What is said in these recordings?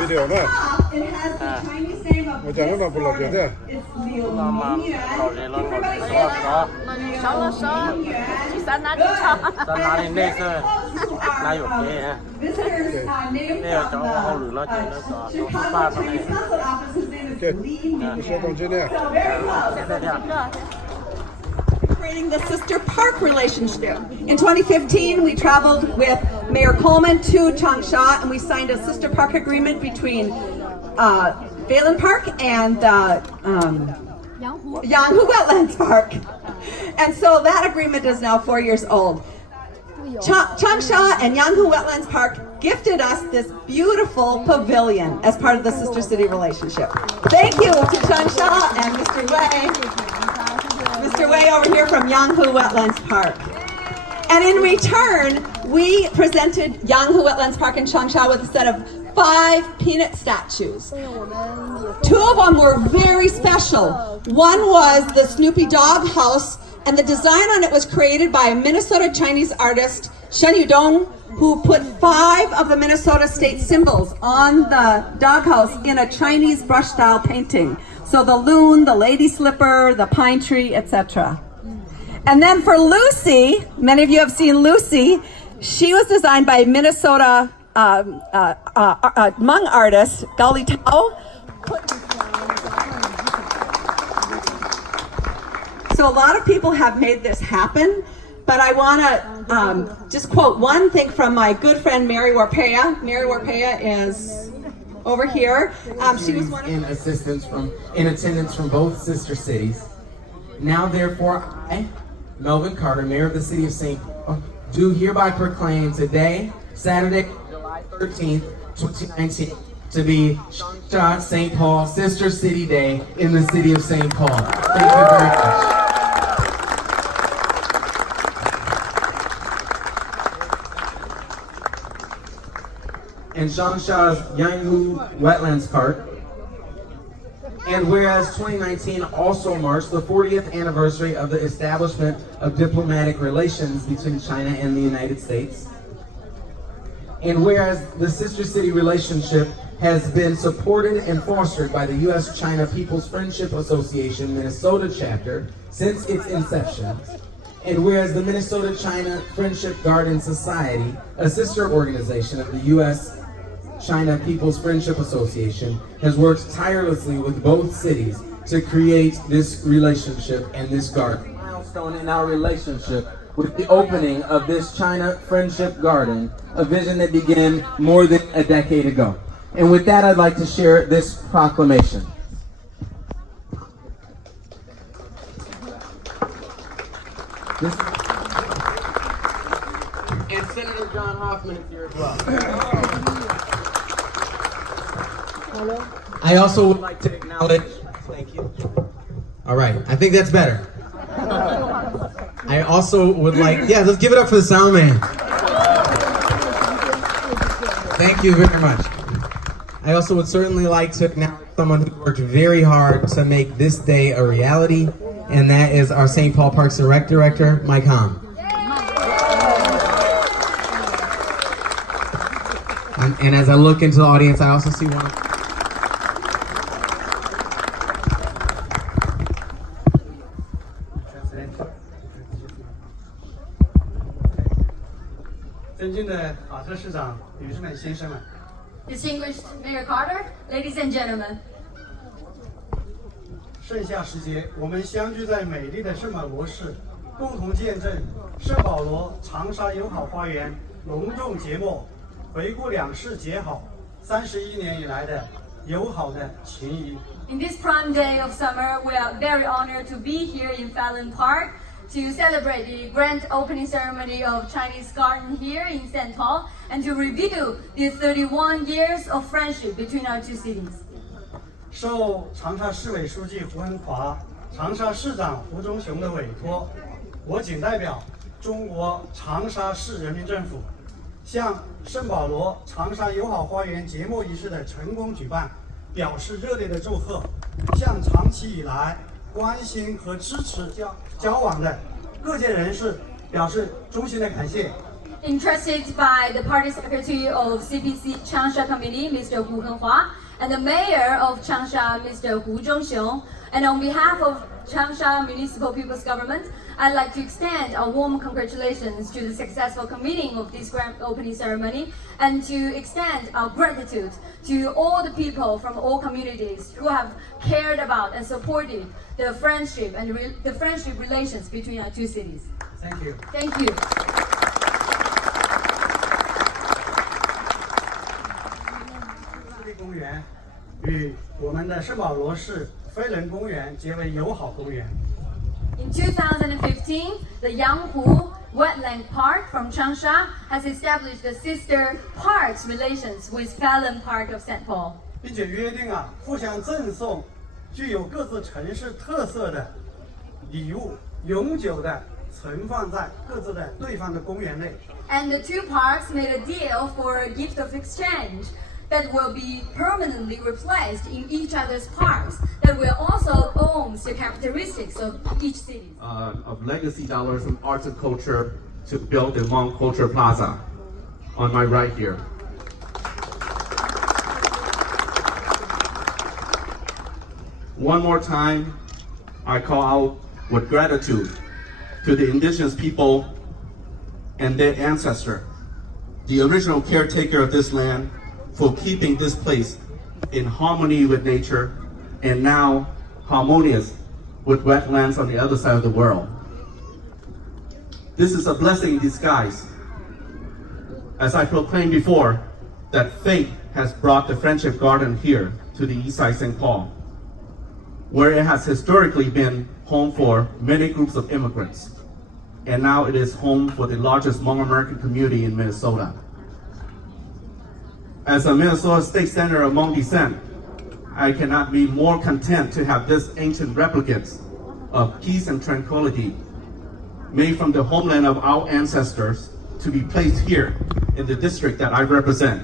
video đó. Mà chẳng nó làm một lần thế. Mà lòi lên đó. Sáu chỉ san nát đi cho. San nát đi nè sơ. Nãy rồi kìa. Nè cho họ lử nó chơi nó ba nó này. Ok, số con trên nè. Creating the sister park relationship. In 2015, we traveled with Mayor Coleman to Changsha, and we signed a sister park agreement between Phelan Park and the Yanghu Wetlands Park. And so that agreement is now 4 years old. Changsha and Yanghu Wetlands Park gifted us this beautiful pavilion as part of the sister city relationship. Thank you to Changsha and Mr. Wei. Mr. Wei over here from Yanghu Wetlands Park. And in return, we presented Yanghu Wetlands Park in Changsha with a set of 5 peanut statues. 2 of them were very special. One was the Snoopy Dog House, and the design on it was created by a Minnesota Chinese artist, Shen Yudong, who put 5 of the Minnesota state symbols on the doghouse in a Chinese brush style painting. So the loon, the lady slipper, the pine tree, etc. And then for Lucy, many of you have seen Lucy. She was designed by Minnesota Hmong artist, Gali Tao. So a lot of people have made this happen, but I want to just quote one thing from my good friend Mary Warpea. Mary Warpea is over here. She was one of in attendance from both sister cities. Now therefore I, Melvin Carter, Mayor of the City of St. Paul, do hereby proclaim today, Saturday, July 13th, 2019, to be Changsha St. Paul Sister City Day in the city of St. Paul. Thank you very much. And Changsha's Yanghu Wetlands Park. And whereas 2019 also marks the 40th anniversary of the establishment of diplomatic relations between China and the United States. And whereas the sister city relationship has been supported and fostered by the U.S.-China People's Friendship Association Minnesota chapter since its inception. And whereas the Minnesota-China Friendship Garden Society, a sister organization of the U.S.-China People's Friendship Association, has worked tirelessly with both cities to create this relationship and this garden. Milestone in our relationship with the opening of this China Friendship Garden, a vision that began more than a decade ago. And with that, I'd like to share this proclamation. And Senator John Hoffman is here as well. I also would like to acknowledge, thank you. All right, I think that's better. I also would like, let's give it up for the sound man. Thank you very much. I also would certainly like to acknowledge someone who worked very hard to make this day a reality, and that is our St. Paul Parks and Rec Director, Mike Ham. And as I look into the audience, I also see one of 尊敬的法特市长、女士们、先生们。 Distinguished Mayor Carter, ladies and gentlemen. 盛夏时节，我们相聚在美丽的圣保罗市，共同见证圣保罗长沙友好花园隆重揭幕，回顾两市结好31年以来的友好的情谊。 In this prime day of summer, we are very honored to be here in Phelan Park to celebrate the grand opening ceremony of Chinese Garden here in St. Paul and to review the 31 years of friendship between our two cities. 受长沙市委书记胡文华、长沙市长胡忠雄的委托，我谨代表中国长沙市人民政府向圣保罗长沙友好花园节目仪式的成功举办表示热烈的祝贺，向长期以来关心和支持交往的各界人士表示衷心的感谢。Entrusted by the Party Secretary of CPC Changsha Committee, Mr. Hu Henhua, and the Mayor of Changsha, Mr. Hu Zhongxiong, and on behalf of Changsha Municipal People's Government, I'd like to extend a warm congratulations to the successful convening of this grand opening ceremony and to extend our gratitude to all the people from all communities who have cared about and supported the friendship and the friendship relations between our two cities. Thank you. Thank you. 湿地公园与我们的圣保罗市飞人公园结为友好公园。In 2015, the Yanghu Wetland Park from Changsha has established the sister parks relations with Fallon Park of St. Paul. 并且约定互相赠送具有各自城市特色的礼物，永久的存放在各自的对方的公园内。And the two parks made a deal for a gift of exchange that will be permanently replaced in each other's parks that will also own the characteristics of each city. Of legacy dollars from arts and culture to build the Hmong Culture Plaza on my right here. One more time, I call out with gratitude to the indigenous people and their ancestor, the original caretaker of this land, for keeping this place in harmony with nature and now harmonious with wetlands on the other side of the world. This is a blessing in disguise. As I proclaimed before, that fate has brought the Friendship Garden here to the east side St. Paul, where it has historically been home for many groups of immigrants. And now it is home for the largest Hmong American community in Minnesota. As a Minnesota State Senator of Hmong descent, I cannot be more content to have this ancient replicas of peace and tranquility made from the homeland of our ancestors to be placed here in the district that I represent.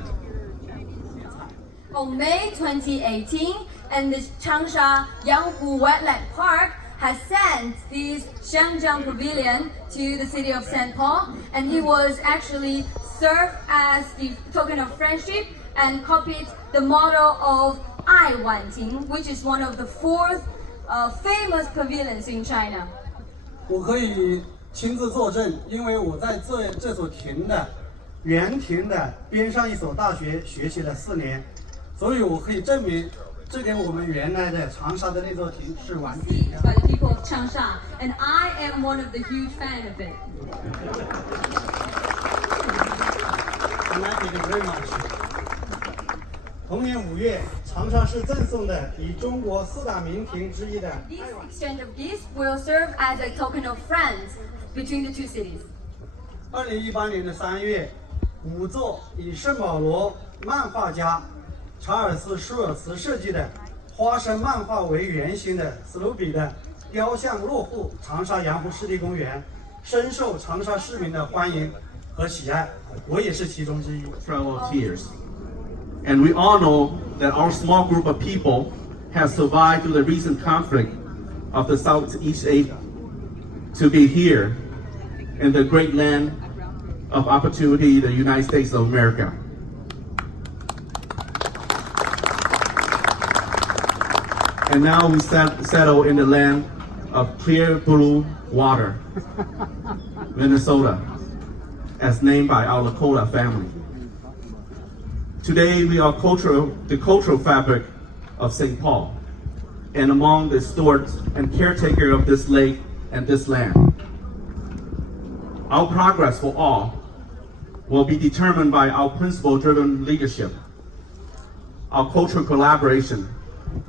On May 2018, and the Changsha Yanghu Wetland Park has sent this Xiangjiang Pavilion to the city of St. Paul, and he was actually served as the token of friendship and copied the motto of Ai Wanting, which is one of the fourth famous pavilions in China. 我可以亲自作证，因为我在这所亭的园亭的边上一所大学学习了4年，所以我可以证明，这跟我们原来的长沙的那座亭是完全一样。 By the people of Changsha, and I am one of the huge fan of it. Thank you very much. 同年5月，长沙市赠送的以中国4大名亭之一的 This exchange of gifts will serve as a token of friends between the two cities. 2018年的3月，5座以圣保罗漫画家查尔斯·舒尔茨设计的花生漫画为原型的史努比的雕像落户长沙洋湖湿地公园，深受长沙市民的欢迎和喜爱，我也是其中之一。 Trail of tears. And we all know that our small group of people has survived through the recent conflict of the Southeast Asia to be here in the great land of opportunity, the United States of America. And now we settle in the land of clear blue water, Minnesota, as named by our Lakota family. Today we are the cultural fabric of St. Paul, and among the stewards and caretaker of this lake and this land. Our progress for all will be determined by our principle-driven leadership, our cultural collaboration,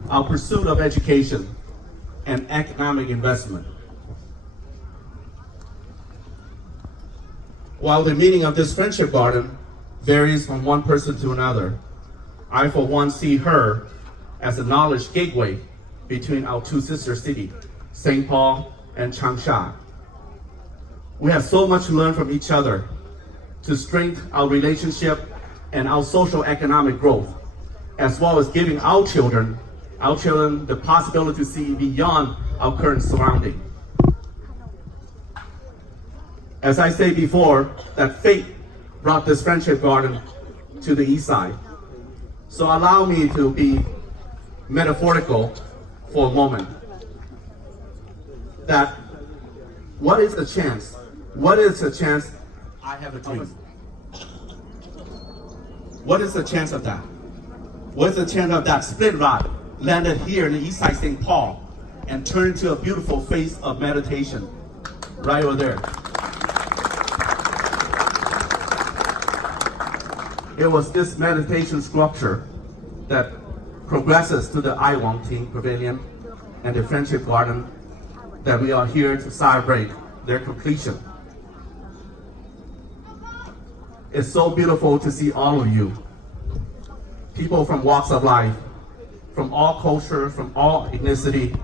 our pursuit of education, and economic investment. While the meaning of this friendship garden varies from one person to another, I for one see her as a knowledge gateway between our two sister cities, St. Paul and Changsha. We have so much to learn from each other to strengthen our relationship and our social economic growth, as well as giving our children the possibility to see beyond our current surrounding. As I said before, that fate brought this friendship garden to the east side. So allow me to be metaphorical for a moment. That what is the chance? What is the chance I have a dream? What is the chance of that? What is the chance of that split rod landed here in the east side St. Paul and turned into a beautiful face of meditation right over there? It was this meditation sculpture that progresses to the Ntawm Pavilion and the Friendship Garden that we are here to celebrate their completion. It's so beautiful to see all of you, people from walks of life, from all cultures, from all ethnicity,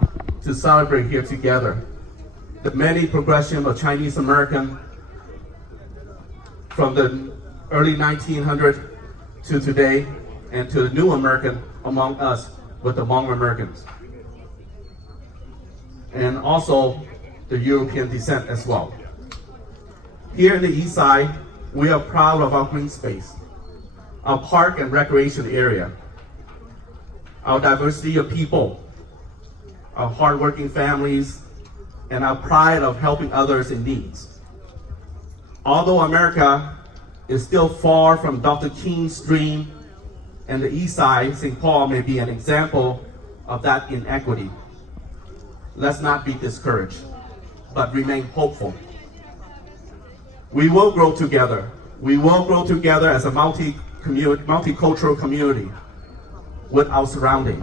to celebrate here together. The many progression of Chinese American from the early 1900s to today, and to the new American among us with the Hmong Americans. And also the European descent as well. Here in the east side, we are proud of our green space, our park and recreation area, our diversity of people, our hardworking families, and our pride of helping others in needs. Although America is still far from Dr. King's dream, and the east side, St. Paul, may be an example of that inequity. Let's not be discouraged, but remain hopeful. We will grow together. We will grow together as a multicultural community with our surrounding,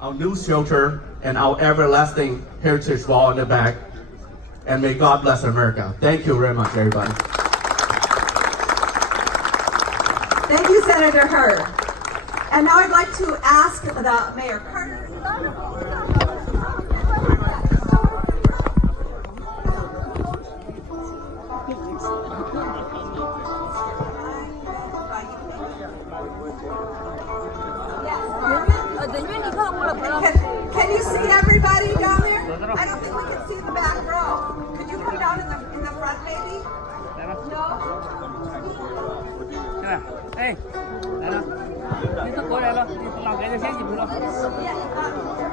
our new shelter, and our everlasting heritage wall in the back. And may God bless America. Thank you very much, everybody. Thank you, Senator Hurd. And now I'd like to ask the Mayor Carter. Can you see everybody down there? I don't think we can see the back row. Could you come down in the front, maybe? No? Hey, đi tôi cố lại luôn, làm cái sẽ dịp luôn.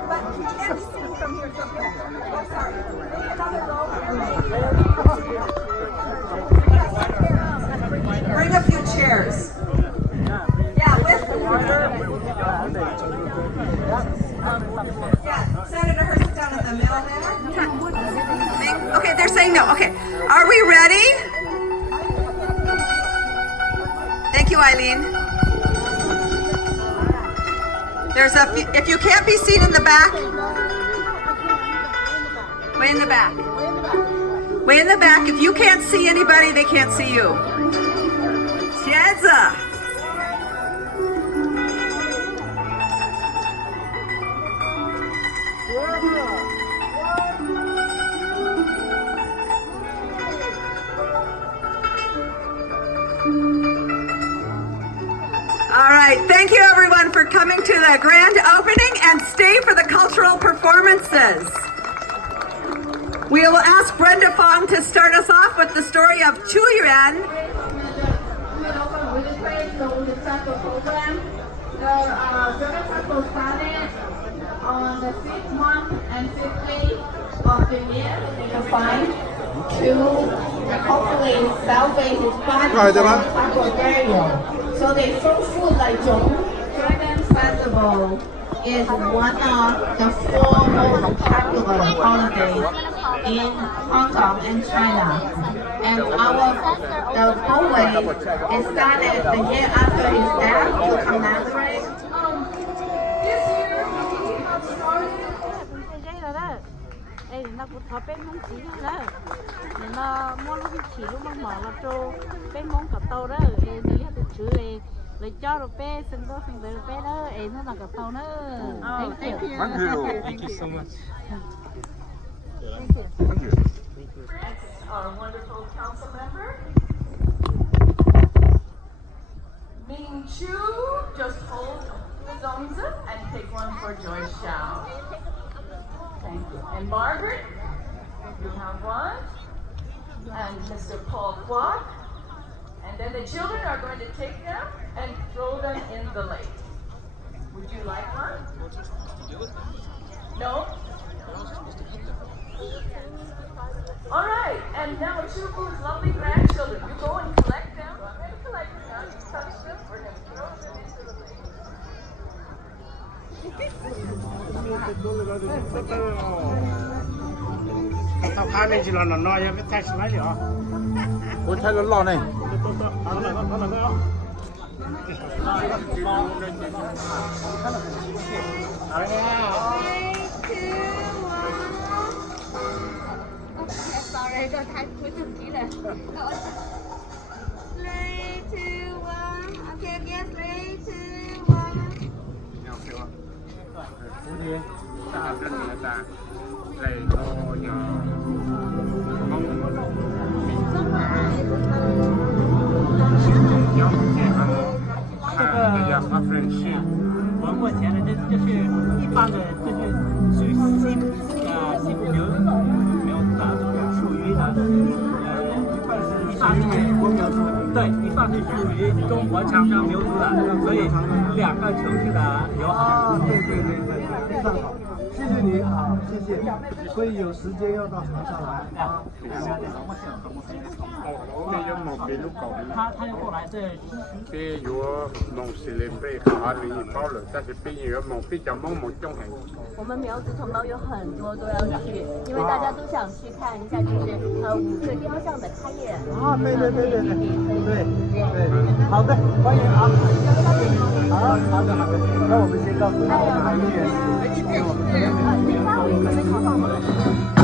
But you can't see from here, so oh, sorry. Another row. Bring a few chairs. Yeah, yeah, Senator Hurd, sit down in the middle there. Okay, they're saying no. Okay, are we ready? Thank you, Eileen. There's a few, if you can't be seen in the back, way in the back. Way in the back. If you can't see anybody, they can't see you. Txiaj. All right, thank you everyone for coming to the grand opening, and stay for the cultural performances. We will ask Brenda Fong to start us off with the story of Chu Yuan. On the 6th month and 5th day of the year, you find to hopefully salvage its body burial. So they throw food like Dragon Festival is one of the 4 most popular holidays in Hong Kong and China. And the Bowie is started the year after his death to commemorate. Nó cũng thọ bên mong chỉ đó, nên nó mua lúc chỉ lúc mà mở là trâu bên mong cả tàu đó, để lấy từ chữ để cho rồi bé sinh về bé đó, nó là cả tàu nữa. Thank you. Thank you so much. Thank you. Our wonderful council member. Ming Chu, just hold Zongzi and take one for Joyce Xiao. Thank you. And Margaret, you have one. And Mr. Paul Kwok. And then the children are going to take them and throw them in the lake. Would you like one? No? All right, and now Chubu's lovely grandchildren, you go and collect them. I'm going to collect them now. You touch them. We're going to throw them into the lake. 到看那去了，那也太吃来了。我太老呢。Sorry, tôi thay cuối tuần chỉ là. 3, 2, 1. Okay, yes, 3, 2, 1. 蝴蝶大人的大，来到呀，蒙要健康，看人家发生事。我目前呢，这是一般的，这是属于西部牛的，属于的一半是国苗族，对，一半是属于中国长沙苗族的，所以两个城市的友好。对，非常好，谢谢你啊，谢谢。所以有时间要到长沙来啊。他要过来这。这有蒙西林贝哈里包了，但是比有蒙比较蒙中很。我们苗族同胞有很多都要去，因为大家都想去看一下，就是5个雕像的开业。啊，对，好的，欢迎啊。好的，那我们先告诉大家，还有点。这方面可能